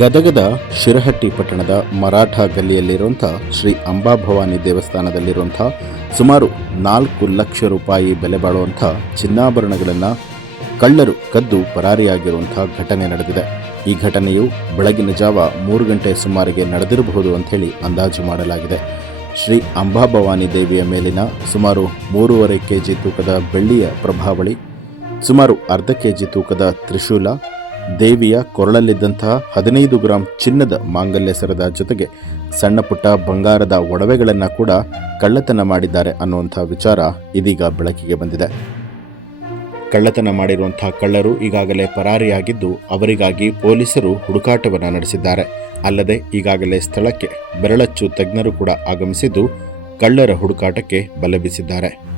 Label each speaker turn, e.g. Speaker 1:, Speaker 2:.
Speaker 1: ಗದಗದ ಶಿರಹಟ್ಟಿ ಪಟ್ಟಣದ ಮರಾಠ ಗಲ್ಲಿಯಲ್ಲಿರುವಂಥ ಶ್ರೀ ಅಂಬಾಭವಾನಿ ದೇವಸ್ಥಾನದಲ್ಲಿರುವಂಥ ಸುಮಾರು ನಾಲ್ಕು ಲಕ್ಷ ರೂಪಾಯಿ ಬೆಲೆ ಬಾಳುವಂಥ ಚಿನ್ನಾಭರಣಗಳನ್ನು ಕಳ್ಳರು ಕದ್ದು ಪರಾರಿಯಾಗಿರುವಂಥ ಘಟನೆ ನಡೆದಿದೆ. ಈ ಘಟನೆಯು ಬೆಳಗಿನ ಜಾವ ಮೂರು ಗಂಟೆ ಸುಮಾರಿಗೆ ನಡೆದಿರಬಹುದು ಅಂಥೇಳಿ ಅಂದಾಜು ಮಾಡಲಾಗಿದೆ. ಶ್ರೀ ಅಂಬಾಭವಾನಿ ದೇವಿಯ ಮೇಲಿನ ಸುಮಾರು ಮೂರುವರೆ ಕೆಜಿ ತೂಕದ ಬೆಳ್ಳಿಯ ಪ್ರಭಾವಳಿ, ಸುಮಾರು ಅರ್ಧ ಕೆಜಿ ತೂಕದ ತ್ರಿಶೂಲ ದೇವಿಯ ಕೊರಳಲ್ಲಿದ್ದಂತಹ ಹದಿನೈದು ಗ್ರಾಂ ಚಿನ್ನದ ಮಾಂಗಲ್ಯ ಸರದ ಜೊತೆಗೆ ಸಣ್ಣ ಪುಟ್ಟ ಬಂಗಾರದ ಒಡವೆಗಳನ್ನು ಕೂಡ ಕಳ್ಳತನ ಮಾಡಿದ್ದಾರೆ ಅನ್ನುವಂಥ ವಿಚಾರ ಇದೀಗ ಬೆಳಕಿಗೆ ಬಂದಿದೆ. ಕಳ್ಳತನ ಮಾಡಿರುವಂತಹ ಕಳ್ಳರು ಈಗಾಗಲೇ ಪರಾರಿಯಾಗಿದ್ದು ಅವರಿಗಾಗಿ ಪೊಲೀಸರು ಹುಡುಕಾಟವನ್ನು ನಡೆಸಿದ್ದಾರೆ. ಅಲ್ಲದೆ ಈಗಾಗಲೇ ಸ್ಥಳಕ್ಕೆ ಬೆರಳಚ್ಚು ತಜ್ಞರು ಕೂಡ ಆಗಮಿಸಿದ್ದು ಕಳ್ಳರ ಹುಡುಕಾಟಕ್ಕೆ ಬಲೆ ಬೀಸಿದ್ದಾರೆ